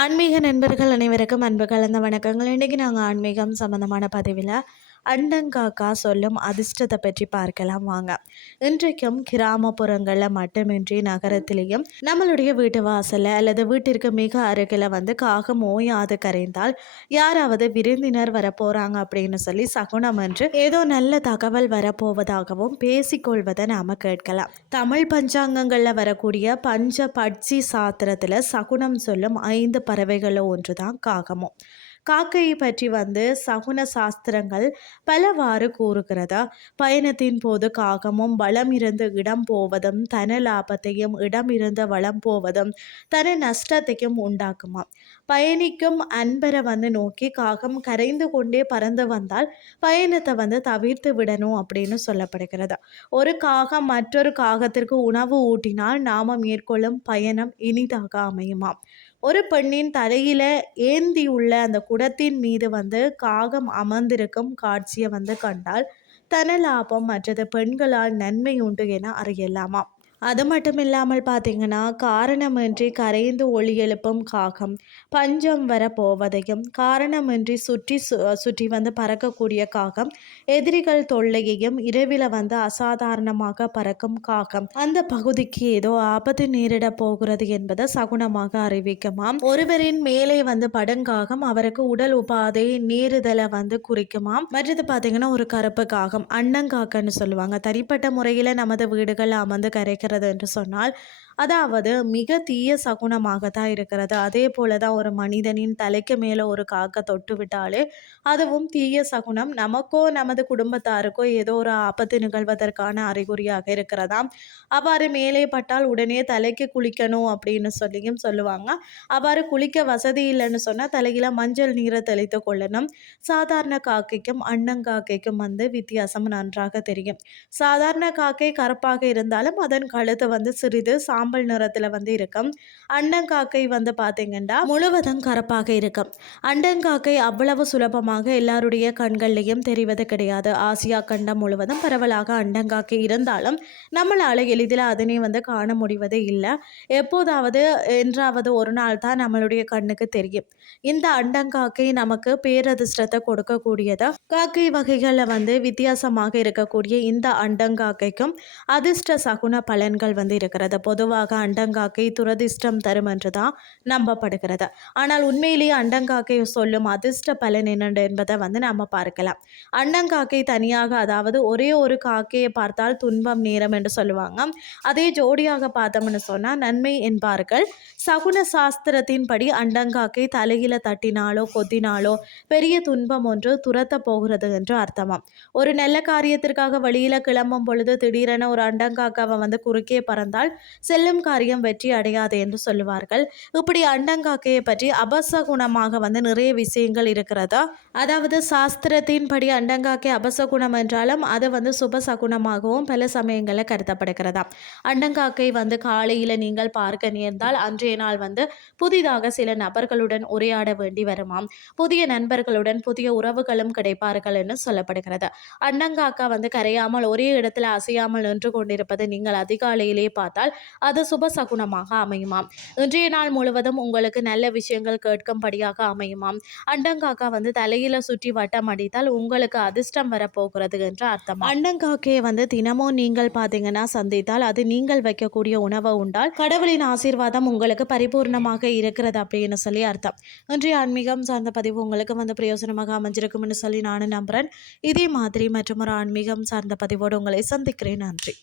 ஆன்மீக நண்பர்கள் அனைவருக்கும் அன்பு கலந்த வணக்கங்கள். இன்றைக்கி நாங்கள் ஆன்மீகம் சம்மந்தமான பதிவில் அண்டங்காக்கா சொல்லும் அதிர்ஷ்டத்தை பற்றி பார்க்கலாம் வாங்க. இன்றைக்கும் கிராமப்புறங்களில் மட்டுமின்றி நகரத்திலேயும் நம்மளுடைய வீட்டு வாசலில் அல்லது வீட்டிற்கு மிக அருகில் வந்து காகம் ஓயாது கரைந்தால் யாராவது விருந்தினர் வரப்போகிறாங்க அப்படின்னு சொல்லி சகுனம் என்று ஏதோ நல்ல தகவல் வரப்போவதாகவும் பேசிக்கொள்வதை நாம் கேட்கலாம். தமிழ் பஞ்சாங்கங்களில் வரக்கூடிய பஞ்ச பட்சி சாத்திரத்தில் சகுனம் சொல்லும் ஐந்து பறவைகளில் ஒன்று தான் காகமும் காக்கையை பற்றி வந்து சகுன சாஸ்திரங்கள் பலவாறு கூறுகிறதா? பயணத்தின் போது காகமும் வளம் இருந்து இடம் போவதும் தன லாபத்தையும் இடம் இருந்து வளம் போவதும் தன நஷ்டத்தையும் உண்டாக்குமா? பயணிக்கும் அன்பரை வந்து நோக்கி காகம் கரைந்து கொண்டே பறந்து வந்தால் பயணத்தை வந்து தவிர்த்து விடணும் அப்படின்னு சொல்லப்படுகிறது. ஒரு காகம் மற்றொரு காகத்திற்கு உணவு ஊட்டினால் நாம மேற்கொள்ளும் பயணம் இனிதாக அமையுமாம். ஒரு பெண்ணின் தலையில ஏந்தி உள்ள அந்த குடத்தின் மீது வந்து காகம் அமர்ந்திருக்கும் காட்சியை வந்து கண்டால் தன லாபம் மற்றது பெண்களால் நன்மை உண்டு என அறியலாமாம். அது மட்டும் இல்லாமல் பார்த்தீங்கன்னா காரணமின்றி கரைந்து ஒளி எழுப்பும் காகம் பஞ்சம் வர போவதையும் காரணமின்றி சுற்றி சுற்றி வந்து பறக்கக்கூடிய காகம் எதிரிகள் தொல்லையையும் இரவில் வந்து அசாதாரணமாக பறக்கும் காகம். அந்த பகுதிக்கு ஏதோ ஆபத்து நேரிட போகிறது என்பதை சகுனமாக அறிவிக்குமாம். ஒருவரின் மேலே வந்து படுங்காகம் அவருக்கு உடல் உபாதை நேருதலை வந்து குறிக்குமாம். மற்றது பார்த்தீங்கன்னா ஒரு கருப்பு காகம் அண்ணங்காக்கன்னு சொல்லுவாங்க. தனிப்பட்ட முறையில் நமது வீடுகள் அமர்ந்து கரைக்கிற இருக்கிறது என்று சொன்னால் அதாவது மிக தீய சகுனமாக தான் இருக்கிறது. அதே போல தான் ஒரு மனிதனின் தலைக்கு மேலே ஒரு காக்க தொட்டு விட்டாலே அதுவும் தீய சகுனம். நமக்கோ நமது குடும்பத்தாருக்கோ ஏதோ ஒரு ஆபத்து நிகழ்வதற்கான அறிகுறியாக இருக்கிறதாம். அவ்வாறு மேலே பட்டால் உடனே தலைக்கு குளிக்கணும் அப்படின்னு சொல்லியும் சொல்லுவாங்க. அவ்வாறு குளிக்க வசதி இல்லைன்னு சொன்னால் தலையில் மஞ்சள் நீரை தெளித்து கொள்ளணும். சாதாரண காக்கைக்கும் அன்னங்காக்கைக்கும் வந்து வித்தியாசம் நன்றாக தெரியும். சாதாரண காக்கை கருப்பாக இருந்தாலும் அதன் கழுத்து வந்து சிறிது சாம் சாம்பல் நிறத்தில் வந்து இருக்கும். அண்டங்காக்கை வந்து பார்த்தீங்கன்னா முழுவதும் கரப்பாக இருக்கும். அண்டங்காக்கை அவ்வளவு சுலபமாக எல்லாருடைய கண்கள்லையும் தெரிவது கிடையாது. ஆசியா கண்டம் முழுவதும் பரவலாக அண்டங்காக்கை இருந்தாலும் நம்மளால் எளிதில் அதனை வந்து காண முடிவதே இல்லை. எப்போதாவது என்றாவது ஒரு நாள் தான் நம்மளுடைய கண்ணுக்கு தெரியும். இந்த அண்டங்காக்கை நமக்கு பேரதிர்ஷ்டத்தை கொடுக்கக்கூடியது? காக்கை வகைகளில் வந்து வித்தியாசமாக இருக்கக்கூடிய இந்த அண்டங்காக்கைக்கும் அதிர்ஷ்ட சகுன பலன்கள் வந்து இருக்கிறது. பொதுவாக பொதுவாக அண்டங்காக்கை துரதிர்ஷ்டம் தரும் என்று தான் நம்பப்படுகிறது. ஆனால் உண்மையிலேயே அண்டங்காக்கை சொல்லும் அதிர்ஷ்ட பலன் என்னென்று என்பதை வந்து நம்ம பார்க்கலாம். அண்டங்காக்கை தனியாக அதாவது ஒரே ஒரு காக்கையை பார்த்தால் துன்பம் நேரம் என்று சொல்லுவாங்க. அதே ஜோடியாக பார்த்தோம்னு சொன்னால் நன்மை என்பார்கள். சகுன சாஸ்திரத்தின்படி அண்டங்காக்கை தலையில தட்டினாலோ கொத்தினாலோ பெரிய துன்பம் ஒன்று துரத்த போகிறது என்று அர்த்தமாம். ஒரு நல்ல காரியத்திற்காக வழியில கிளம்பும் பொழுது திடீரென ஒரு அண்டங்காக்காவை வந்து குறுக்கே பறந்தால் செல்ல செய்யும் காரியம் வெற்றி அடையாது என்று சொல்லுவார்கள். இப்படி அண்டங்காக்கையை பற்றி அபசகுணமாக வந்து நிறைய விஷயங்கள் இருக்கிறதா? அதாவது சாஸ்திரத்தின்படி அண்டங்காக்கை அபசகுணம் என்றாலும் அது வந்து சுப சகுனமாகவும் பல சமயங்களில் கருதப்படுகிறதா? அண்டங்காக்கை வந்து காலையில் நீங்கள் பார்க்க நேர்ந்தால் அன்றைய நாள் வந்து புதிதாக சில நபர்களுடன் உரையாட வேண்டி வருமாம். புதிய நண்பர்களுடன் புதிய உறவுகளும் கிடைப்பார்கள் என்று சொல்லப்படுகிறது. அண்டங்காக்கா வந்து கரையாமல் ஒரே இடத்துல அசையாமல் நின்று கொண்டிருப்பது நீங்கள் அதிகாலையிலே பார்த்தால் அது அது சுப சகுனமாக அமையுமாம். இன்றைய நாள் முழுவதும் உங்களுக்கு நல்ல விஷயங்கள் கேட்கும்படியாக அமையுமாம். அண்டங்காக்கா வந்து தலையில சுற்றி வட்டம் அடித்தால் உங்களுக்கு அதிர்ஷ்டம் வரப்போகிறது என்று அர்த்தம் அண்டங்காக்கையை வந்து தினமும் நீங்கள் பார்த்தீங்கன்னா சந்தித்தால் அது நீங்கள் வைக்கக்கூடிய உணவை உண்டால் கடவுளின் ஆசீர்வாதம் உங்களுக்கு பரிபூர்ணமாக இருக்கிறது அப்படின்னு சொல்லி அர்த்தம். இன்றைய ஆன்மீகம் சார்ந்த பதிவு உங்களுக்கு வந்து பிரயோஜனமாக அமைஞ்சிருக்கும்னு சொல்லி நானும் நம்புகிறேன் இதே மாதிரி மற்றும் ஒரு ஆன்மீகம் சார்ந்த பதிவோடு உங்களை சந்திக்கிறேன். நன்றி.